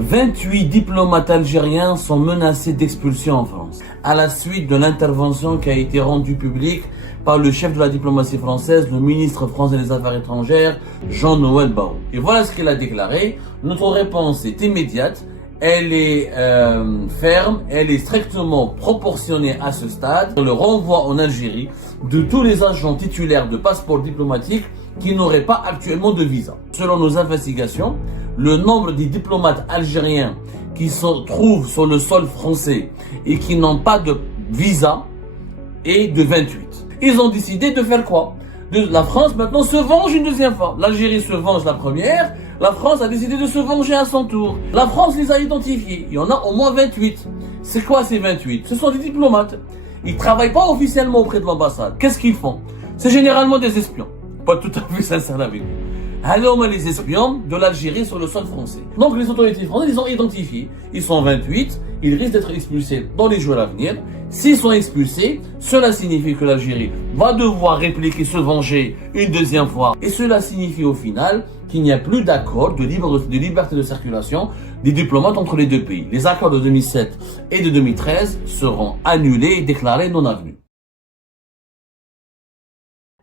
28 diplomates algériens sont menacés d'expulsion en France, à la suite de l'intervention qui a été rendue publique par le chef de la diplomatie française, le ministre français des Affaires étrangères, Jean-Noël Barrot. Et voilà ce qu'il a déclaré. Notre réponse est immédiate, elle est ferme, elle est strictement proportionnée à ce stade. Le renvoi en Algérie de tous les agents titulaires de passeports diplomatiques qui n'auraient pas actuellement de visa. Selon nos investigations, le nombre des diplomates algériens qui se trouvent sur le sol français et qui n'ont pas de visa est de 28. Ils ont décidé de faire quoi? La France maintenant se venge une deuxième fois. L'Algérie se venge la première, la France a décidé de se venger à son tour. La France les a identifiés, il y en a au moins 28. C'est quoi ces 28? Ce sont des diplomates. Ils ne travaillent pas officiellement auprès de l'ambassade. Qu'est-ce qu'ils font? C'est généralement des espions. Pas tout à fait sincère avec vous. Alors, les espions de l'Algérie sur le sol français. Donc, les autorités françaises, ils ont identifié. Ils sont 28. Ils risquent d'être expulsés dans les jours à venir. S'ils sont expulsés, cela signifie que l'Algérie va devoir répliquer, se venger une deuxième fois. Et cela signifie au final qu'il n'y a plus d'accord de liberté de circulation des diplomates entre les deux pays. Les accords de 2007 et de 2013 seront annulés et déclarés non avenus.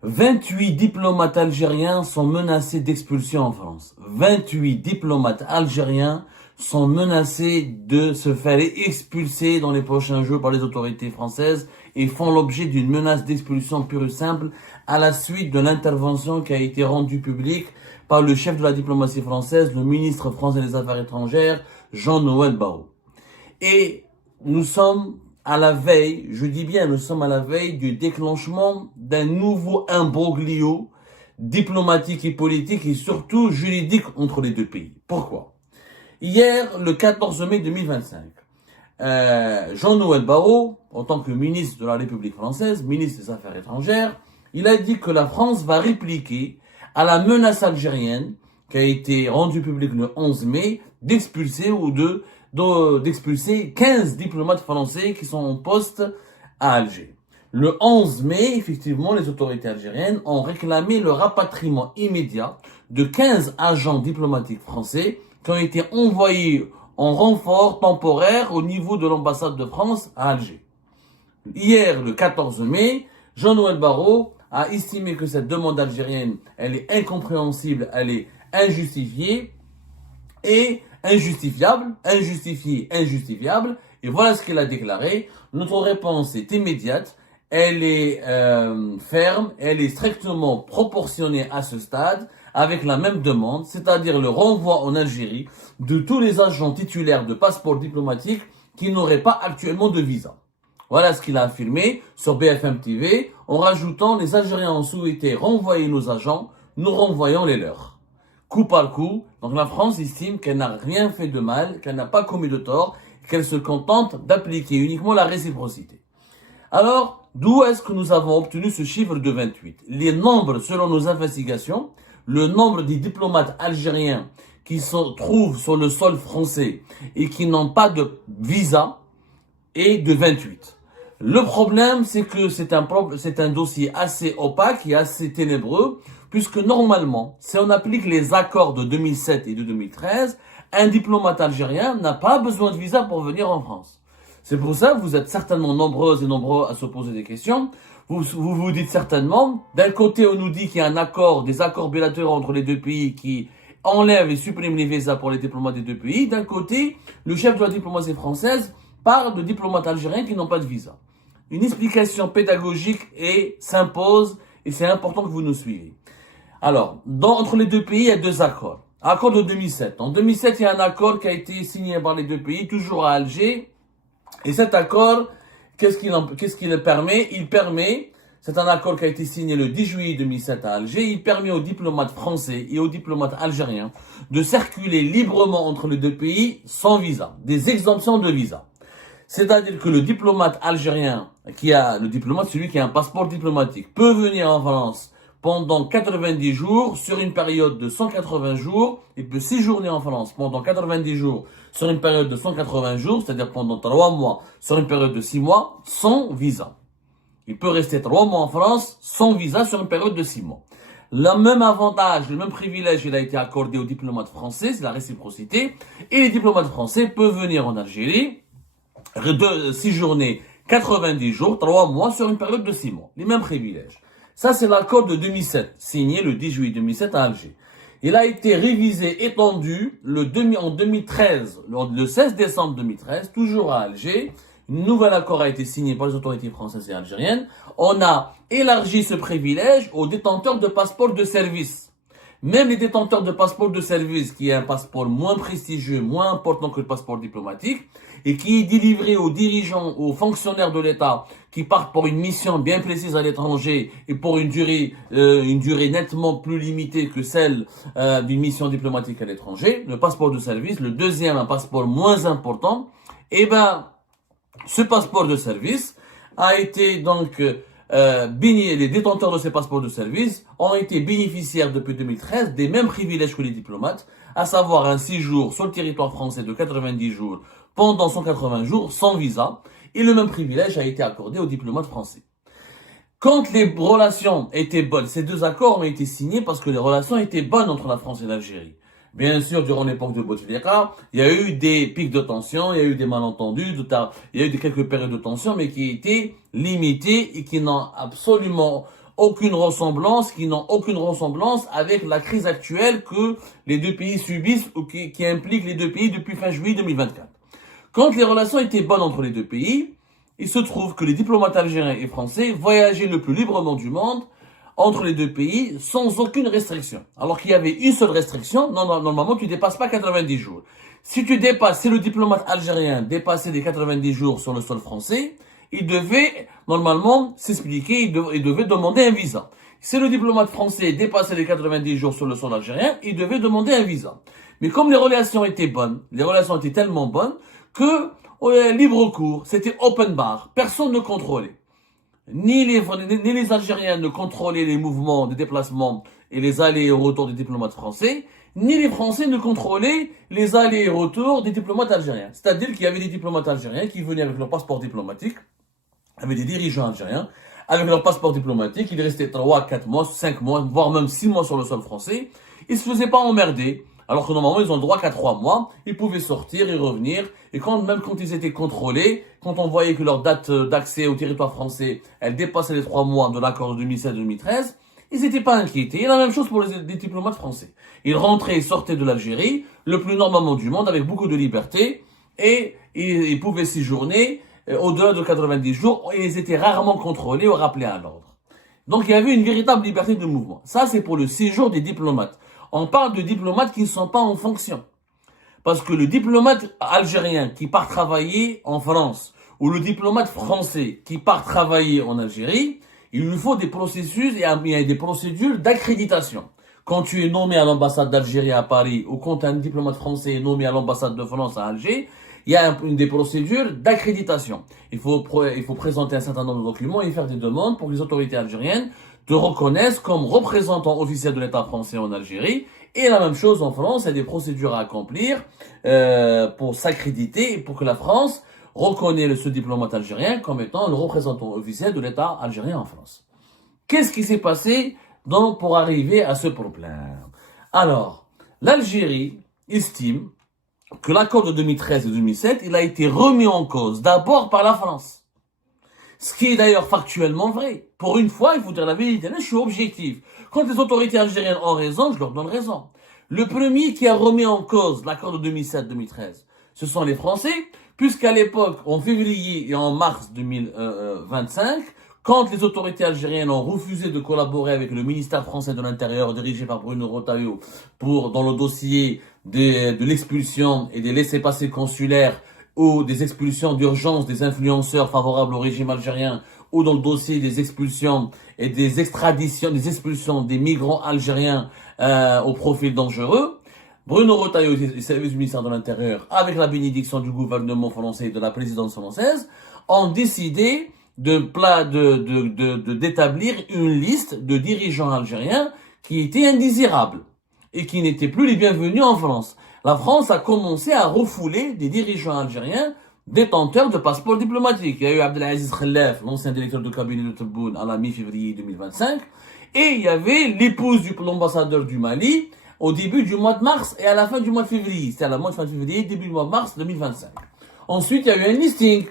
28 diplomates algériens sont menacés d'expulsion en France. 28 diplomates algériens sont menacés de se faire expulser dans les prochains jours par les autorités françaises et font l'objet d'une menace d'expulsion pure et simple à la suite de l'intervention qui a été rendue publique par le chef de la diplomatie française, le ministre français des Affaires étrangères, Jean-Noël Barrot. Et nous sommes à la veille, je dis bien, nous sommes à la veille du déclenchement d'un nouveau imbroglio diplomatique et politique et surtout juridique entre les deux pays. Pourquoi? Hier, le 14 mai 2025, Jean-Noël Barrot, en tant que ministre de la République française, ministre des Affaires étrangères, il a dit que la France va répliquer à la menace algérienne qui a été rendue publique le 11 mai d'expulser d'expulser 15 diplomates français qui sont en poste à Alger. Le 11 mai, effectivement, les autorités algériennes ont réclamé le rapatriement immédiat de 15 agents diplomatiques français qui ont été envoyés en renfort temporaire au niveau de l'ambassade de France à Alger. Hier, le 14 mai, Jean-Noël Barrot a estimé que cette demande algérienne, elle est incompréhensible, elle est injustifiée et injustifiable, injustifiable. Et voilà ce qu'il a déclaré. Notre réponse est immédiate, elle est ferme, elle est strictement proportionnée à ce stade avec la même demande, c'est-à-dire le renvoi en Algérie de tous les agents titulaires de passeports diplomatiques qui n'auraient pas actuellement de visa. Voilà ce qu'il a affirmé sur BFM TV en rajoutant: les Algériens ont souhaité renvoyer nos agents, nous renvoyons les leurs. Coup par coup, donc la France estime qu'elle n'a rien fait de mal, qu'elle n'a pas commis de tort, qu'elle se contente d'appliquer uniquement la réciprocité. Alors, d'où est-ce que nous avons obtenu ce chiffre de 28? Les nombres, selon nos investigations, le nombre des diplomates algériens qui se trouvent sur le sol français et qui n'ont pas de visa est de 28. Le problème, c'est que c'est un dossier assez opaque et assez ténébreux, puisque normalement, si on applique les accords de 2007 et de 2013, un diplomate algérien n'a pas besoin de visa pour venir en France. C'est pour ça que vous êtes certainement nombreuses et nombreux à se poser des questions. Vous vous dites certainement, d'un côté on nous dit qu'il y a des accords bilatéraux entre les deux pays qui enlèvent et suppriment les visas pour les diplomates des deux pays. D'un côté, le chef de la diplomatie française parle de diplomates algériens qui n'ont pas de visa. Une explication pédagogique s'impose et c'est important que vous nous suiviez. Alors, entre les deux pays, il y a deux accords. Accord de 2007. En 2007, il y a un accord qui a été signé par les deux pays, toujours à Alger. Et cet accord, qu'est-ce qu'il permet? C'est un accord qui a été signé le 10 juillet 2007 à Alger. Il permet aux diplomates français et aux diplomates algériens de circuler librement entre les deux pays sans visa. Des exemptions de visa. C'est-à-dire que le diplomate algérien, celui qui a un passeport diplomatique, peut venir en France pendant 90 jours sur une période de 180 jours. Il peut séjourner en France pendant 90 jours sur une période de 180 jours, c'est-à-dire pendant 3 mois sur une période de 6 mois, sans visa. Il peut rester 3 mois en France sans visa sur une période de 6 mois. Le même avantage, le même privilège, il a été accordé aux diplomates français, c'est la réciprocité. Et les diplomates français peuvent venir en Algérie, séjourner 90 jours, 3 mois sur une période de 6 mois. Les mêmes privilèges. Ça, c'est l'accord de 2007, signé le 10 juillet 2007 à Alger. Il a été révisé, étendu en 2013, le 16 décembre 2013, toujours à Alger. Un nouvel accord a été signé par les autorités françaises et algériennes. On a élargi ce privilège aux détenteurs de passeports de service. Même les détenteurs de passeports de service, qui est un passeport moins prestigieux, moins important que le passeport diplomatique, et qui est délivré aux dirigeants, aux fonctionnaires de l'État, qui partent pour une mission bien précise à l'étranger et pour une durée nettement plus limitée que celle d'une mission diplomatique à l'étranger, le passeport de service, le deuxième, un passeport moins important, ce passeport de service a été donc les détenteurs de ces passeports de service ont été bénéficiaires depuis 2013 des mêmes privilèges que les diplomates, à savoir un séjour sur le territoire français de 90 jours pendant 180 jours sans visa, et le même privilège a été accordé aux diplomates français. Quand les relations étaient bonnes, ces deux accords ont été signés parce que les relations étaient bonnes entre la France et l'Algérie. Bien sûr, durant l'époque de Bouteflika, il y a eu des pics de tension, il y a eu des malentendus, il y a eu quelques périodes de tension, mais qui étaient limitées et qui n'ont absolument aucune ressemblance, avec la crise actuelle que les deux pays subissent ou qui implique les deux pays depuis fin juillet 2024. Quand les relations étaient bonnes entre les deux pays, il se trouve que les diplomates algériens et français voyageaient le plus librement du monde entre les deux pays sans aucune restriction. Alors qu'il y avait une seule restriction, normalement tu dépasses pas 90 jours. Si le diplomate algérien dépassait les 90 jours sur le sol français, il devait normalement s'expliquer, il devait demander un visa. Si le diplomate français dépassait les 90 jours sur le sol algérien, il devait demander un visa. Mais comme les relations étaient bonnes, les relations étaient tellement bonnes que libre cours, c'était open bar, personne ne contrôlait. Ni les Algériens ne contrôlaient les mouvements, les déplacements et les allers et retours des diplomates français, ni les Français ne contrôlaient les allers et retours des diplomates algériens. C'est-à-dire qu'il y avait des diplomates algériens qui venaient avec leur passeport diplomatique, avec des dirigeants algériens, avec leur passeport diplomatique, ils restaient 3, 4 mois, 5 mois, voire même 6 mois sur le sol français. Ils se faisaient pas emmerder. Alors que normalement, ils ont le droit qu'à 3 mois. Ils pouvaient sortir et revenir. Et même quand ils étaient contrôlés, quand on voyait que leur date d'accès au territoire français, elle dépassait les 3 mois de l'accord de 2007-2013, ils n'étaient pas inquiétés. Et la même chose pour les diplomates français. Ils rentraient et sortaient de l'Algérie, le plus normalement du monde, avec beaucoup de liberté. Et ils pouvaient séjourner au-delà de 90 jours. Et ils étaient rarement contrôlés ou rappelés à l'ordre. Donc il y avait une véritable liberté de mouvement. Ça, c'est pour le séjour des diplomates. On parle de diplomates qui ne sont pas en fonction. Parce que le diplomate algérien qui part travailler en France, ou le diplomate français qui part travailler en Algérie, il lui faut des processus, il y a des procédures d'accréditation. Quand tu es nommé à l'ambassade d'Algérie à Paris, ou quand un diplomate français est nommé à l'ambassade de France à Alger, il y a des procédures d'accréditation. Il faut présenter un certain nombre de documents et faire des demandes pour que les autorités algériennes te reconnaissent comme représentant officiel de l'État français en Algérie. Et la même chose en France, il y a des procédures à accomplir pour s'accréditer et pour que la France reconnaisse ce diplomate algérien comme étant le représentant officiel de l'État algérien en France. Qu'est-ce qui s'est passé donc pour arriver à ce problème? Alors, l'Algérie estime que l'accord de 2013 et 2007, il a été remis en cause d'abord par la France. Ce qui est d'ailleurs factuellement vrai. Pour une fois, il faut dire la vérité. Là, je suis objectif. Quand les autorités algériennes ont raison, je leur donne raison. Le premier qui a remis en cause l'accord de 2007-2013, ce sont les Français, puisqu'à l'époque, en février et en mars 2025, quand les autorités algériennes ont refusé de collaborer avec le ministère français de l'Intérieur dirigé par Bruno Retailleau dans le dossier de l'expulsion et des laissez-passer consulaires ou des expulsions d'urgence des influenceurs favorables au régime algérien, ou dans le dossier des expulsions et des extraditions, des expulsions des migrants algériens au profil dangereux, Bruno Retailleau et les services du ministère de l'Intérieur, avec la bénédiction du gouvernement français et de la présidence française, ont décidé d'établir une liste de dirigeants algériens qui étaient indésirables et qui n'étaient plus les bienvenus en France. La France a commencé à refouler des dirigeants algériens détenteurs de passeports diplomatiques. Il y a eu Abdelaziz Khelef, l'ancien directeur de cabinet de Tebboune, à la mi-février 2025. Et il y avait l'épouse de l'ambassadeur du Mali au début du mois de mars et à la fin du mois de février. C'était à la fin de février, début du mois de mars 2025. Ensuite, il y a eu un listing.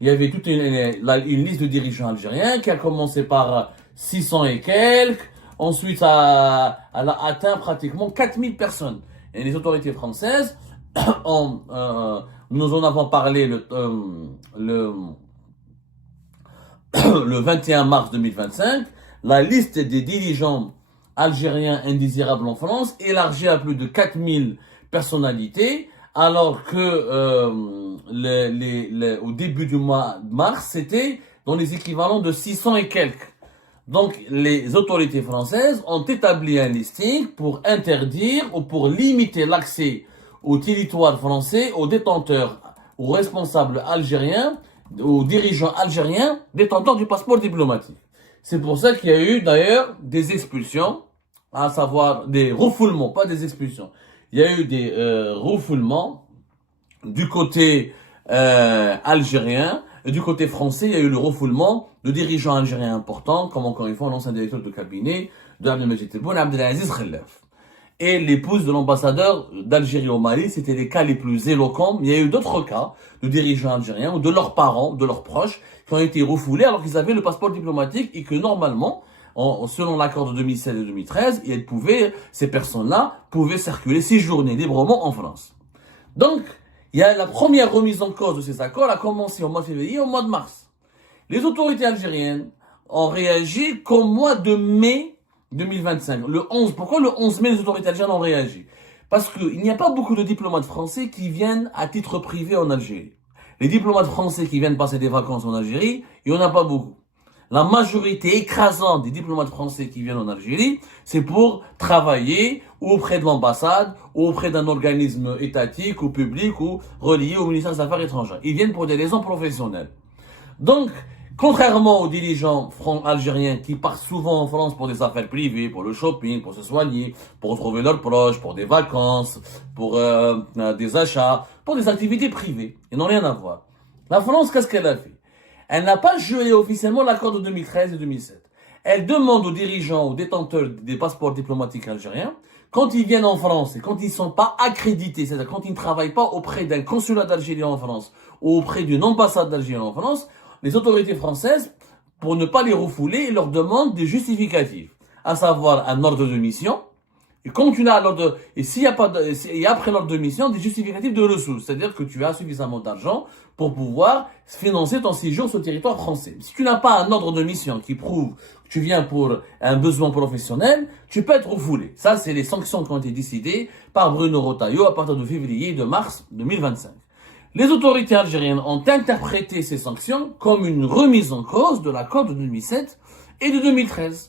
Il y avait toute une liste de dirigeants algériens qui a commencé par 600 et quelques. Ensuite, elle a atteint pratiquement 4000 personnes. Et les autorités françaises, nous en avons parlé le 21 mars 2025, la liste des dirigeants algériens indésirables en France élargie à plus de 4000 personnalités, alors que au début du mois de mars, c'était dans les équivalents de 600 et quelques. Donc, les autorités françaises ont établi un listing pour interdire ou pour limiter l'accès au territoire français aux détenteurs, aux responsables algériens, aux dirigeants algériens détenteurs du passeport diplomatique. C'est pour ça qu'il y a eu d'ailleurs des expulsions, à savoir des refoulements, pas des expulsions. Il y a eu des refoulements du côté algérien et du côté français. Il y a eu le refoulement de dirigeants algériens importants, comme encore une fois l'ancien directeur de cabinet de Abdelmajid Tebboune, Abdelaziz Khelaf. Et l'épouse de l'ambassadeur d'Algérie au Mali, c'était les cas les plus éloquents. Il y a eu d'autres cas de dirigeants algériens ou de leurs parents, de leurs proches, qui ont été refoulés alors qu'ils avaient le passeport diplomatique et que normalement, selon l'accord de 2016 et 2013, ces personnes-là pouvaient circuler, séjourner librement en France. Donc, il y a la première remise en cause de ces accords a commencé au mois de février et au mois de mars. Les autorités algériennes ont réagi qu'au mois de mai 2025. Pourquoi le 11 mai les autorités algériennes ont réagi? Parce qu'il n'y a pas beaucoup de diplomates français qui viennent à titre privé en Algérie. Les diplomates français qui viennent passer des vacances en Algérie, il n'y en a pas beaucoup. La majorité écrasante des diplomates français qui viennent en Algérie, c'est pour travailler ou auprès de l'ambassade, ou auprès d'un organisme étatique ou public ou relié au ministère des Affaires étrangères. Ils viennent pour des raisons professionnelles. Donc, contrairement aux dirigeants algériens qui partent souvent en France pour des affaires privées, pour le shopping, pour se soigner, pour retrouver leurs proches, pour des vacances, pour des achats, pour des activités privées, ils n'ont rien à voir. La France, qu'est-ce qu'elle a fait? Elle n'a pas gelé officiellement l'accord de 2013 et 2007. Elle demande aux dirigeants, aux détenteurs des passeports diplomatiques algériens, quand ils viennent en France et quand ils ne sont pas accrédités, c'est-à-dire quand ils ne travaillent pas auprès d'un consulat d'Algérie en France ou auprès d'une ambassade d'Algérie en France, les autorités françaises, pour ne pas les refouler, leur demandent des justificatifs, à savoir un ordre de mission. Et quand tu n'as l'ordre, et s'il y a pas et après l'ordre de mission, des justificatifs de ressources, c'est-à-dire que tu as suffisamment d'argent pour pouvoir financer ton séjour sur le territoire français. Si tu n'as pas un ordre de mission qui prouve que tu viens pour un besoin professionnel, tu peux être refoulé. Ça, c'est les sanctions qui ont été décidées par Bruno Retailleau à partir de février et de mars 2025. Les autorités algériennes ont interprété ces sanctions comme une remise en cause de l'accord de 2007 et de 2013.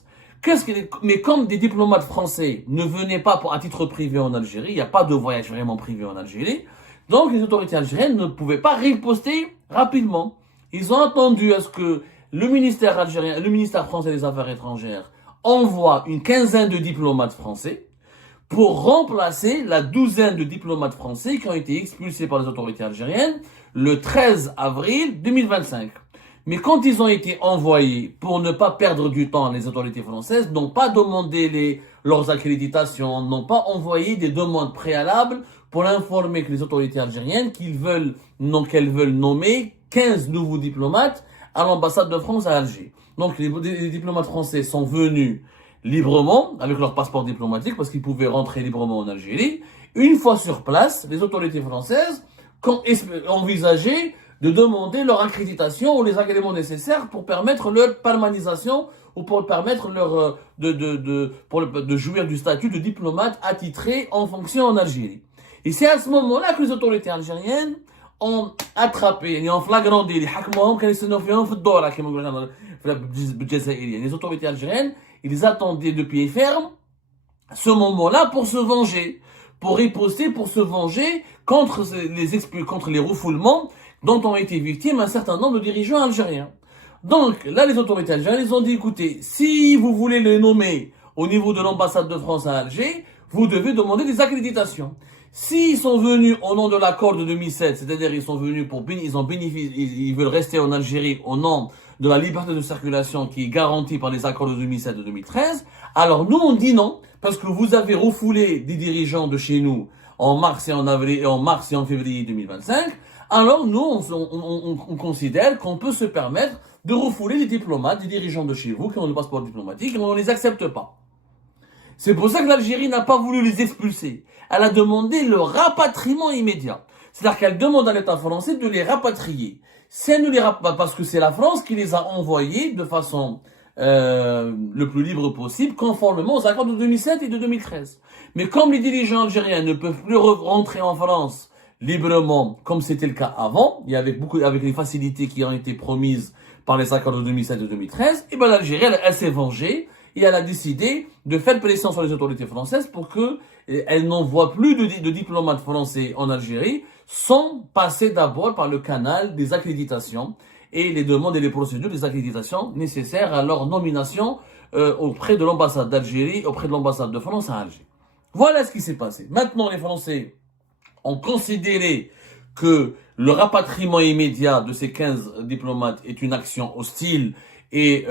Mais comme des diplomates français ne venaient pas à titre privé en Algérie, il n'y a pas de voyage vraiment privé en Algérie, donc les autorités algériennes ne pouvaient pas riposter rapidement. Ils ont attendu à ce que le ministère algérien, le ministère français des Affaires étrangères envoie une quinzaine de diplomates français pour remplacer la douzaine de diplomates français qui ont été expulsés par les autorités algériennes le 13 avril 2025. Mais quand ils ont été envoyés, pour ne pas perdre du temps, les autorités françaises n'ont pas demandé leurs accréditations, n'ont pas envoyé des demandes préalables pour informer que les autorités algériennes qu'elles veulent nommer 15 nouveaux diplomates à l'ambassade de France à Alger. Donc les diplomates français sont venus librement, avec leur passeport diplomatique, parce qu'ils pouvaient rentrer librement en Algérie. Une fois sur place, les autorités françaises ont envisagé de demander leur accréditation ou les agréments nécessaires pour permettre leur permanisation ou pour permettre de jouir du statut de diplomate attitré en fonction en Algérie. Et c'est à ce moment-là que les autorités algériennes ont attrapé, en flagrant délit, les autorités algériennes, ils attendaient de pied ferme ce moment-là pour se venger, pour riposter, pour se venger contre les refoulements dont ont été victimes un certain nombre de dirigeants algériens. Donc, là, les autorités algériennes, ils ont dit, écoutez, si vous voulez les nommer au niveau de l'ambassade de France à Alger, vous devez demander des accréditations. S'ils sont venus au nom de l'accord de 2007, c'est-à-dire ils sont venus pour ils veulent rester en Algérie au nom de la liberté de circulation qui est garantie par les accords de 2007 et de 2013, alors nous on dit non, parce que vous avez refoulé des dirigeants de chez nous en mars et en avril et en mars et en février 2025, alors nous on considère qu'on peut se permettre de refouler des diplomates, des dirigeants de chez vous qui ont le passeport diplomatique et on ne les accepte pas. C'est pour ça que l'Algérie n'a pas voulu les expulser. Elle a demandé le rapatriement immédiat. C'est-à-dire qu'elle demande à l'État français de les rapatrier. Si elle ne les pas parce que c'est la France qui les a envoyés de façon le plus libre possible, conformément aux accords de 2007 et de 2013. Mais comme les dirigeants algériens ne peuvent plus rentrer en France librement, comme c'était le cas avant, et avec les facilités qui ont été promises par les accords de 2007 et de 2013, et ben l'Algérie, elle s'est vengée et elle a décidé de faire pression sur les autorités françaises pour que elle n'envoie plus de diplomates français en Algérie sans passer d'abord par le canal des accréditations et les demandes et les procédures des accréditations nécessaires à leur nomination auprès de l'ambassade d'Algérie, auprès de l'ambassade de France à Alger. Voilà ce qui s'est passé. Maintenant, les Français ont considéré que le rapatriement immédiat de ces 15 diplomates est une action hostile et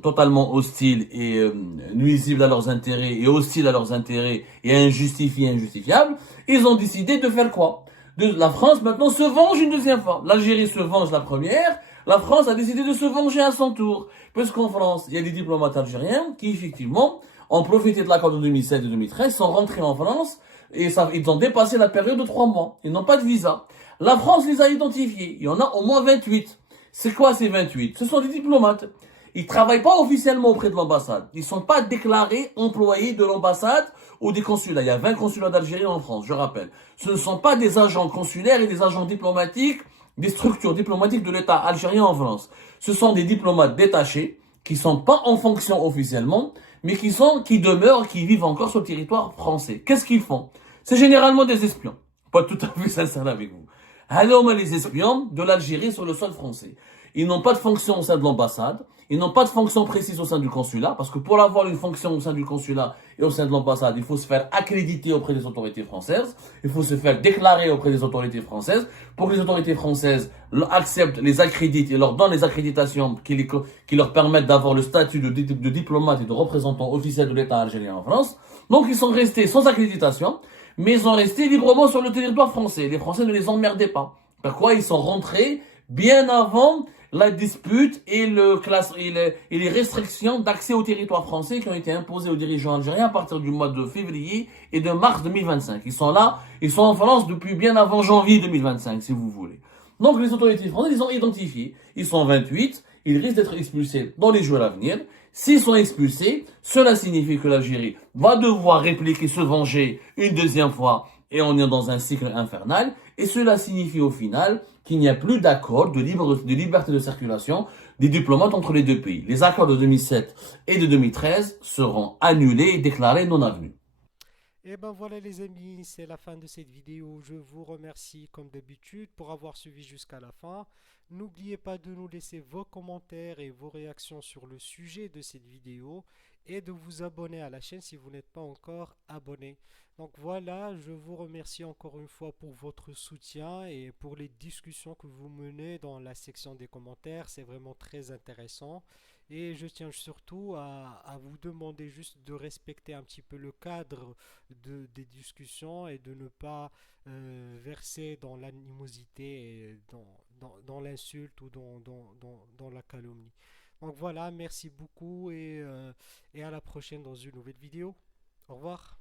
totalement hostile et nuisible à leurs intérêts et hostile à leurs intérêts et injustifié, injustifiable, ils ont décidé de faire quoi? La France maintenant se venge une deuxième fois. L'Algérie se venge la première, la France a décidé de se venger à son tour. Puisqu'en France, il y a des diplomates algériens qui effectivement ont profité de l'accord de 2007 et 2013, sont rentrés en France et ils ont dépassé la période de 3 mois. Ils n'ont pas de visa. La France les a identifiés. Il y en a au moins 28. C'est quoi ces 28? Ce sont des diplomates. Ils travaillent pas officiellement auprès de l'ambassade. Ils sont pas déclarés employés de l'ambassade ou des consulats. Il y a 20 consulats d'Algérie en France, je rappelle. Ce ne sont pas des agents consulaires et des agents diplomatiques, des structures diplomatiques de l'État algérien en France. Ce sont des diplomates détachés qui sont pas en fonction officiellement, mais qui demeurent, qui vivent encore sur le territoire français. Qu'est-ce qu'ils font? C'est généralement des espions. Pas tout à fait sincère avec vous. Alors, les espions de l'Algérie sur le sol français. Ils n'ont pas de fonction au sein de l'ambassade. Ils n'ont pas de fonction précise au sein du consulat, parce que pour avoir une fonction au sein du consulat et au sein de l'ambassade, il faut se faire accréditer auprès des autorités françaises, il faut se faire déclarer auprès des autorités françaises, pour que les autorités françaises acceptent, les accréditent et leur donnent les accréditations qui leur permettent d'avoir le statut de diplomate et de représentant officiel de l'État algérien en France. Donc ils sont restés sans accréditation, mais ils sont restés librement sur le territoire français. Les Français ne les emmerdaient pas. Pourquoi? Ils sont rentrés bien avant la dispute et les restrictions d'accès au territoire français qui ont été imposées aux dirigeants algériens à partir du mois de février et de mars 2025. Ils sont là, ils sont en France depuis bien avant janvier 2025, si vous voulez. Donc les autorités françaises, ils ont identifié. Ils sont 28, ils risquent d'être expulsés dans les jours à venir. S'ils sont expulsés, cela signifie que l'Algérie va devoir répliquer, se venger une deuxième fois et on est dans un cycle infernal. Et cela signifie au final qu'il n'y a plus d'accord de liberté de circulation des diplomates entre les deux pays. Les accords de 2007 et de 2013 seront annulés et déclarés non avenus. Et ben voilà les amis, c'est la fin de cette vidéo. Je vous remercie comme d'habitude pour avoir suivi jusqu'à la fin. N'oubliez pas de nous laisser vos commentaires et vos réactions sur le sujet de cette vidéo et de vous abonner à la chaîne si vous n'êtes pas encore abonné. Donc voilà, je vous remercie encore une fois pour votre soutien et pour les discussions que vous menez dans la section des commentaires. C'est vraiment très intéressant. Et je tiens surtout à vous demander juste de respecter un petit peu le cadre des discussions et de ne pas verser dans l'animosité, et dans l'insulte ou dans la calomnie. Donc voilà, merci beaucoup et à la prochaine dans une nouvelle vidéo. Au revoir.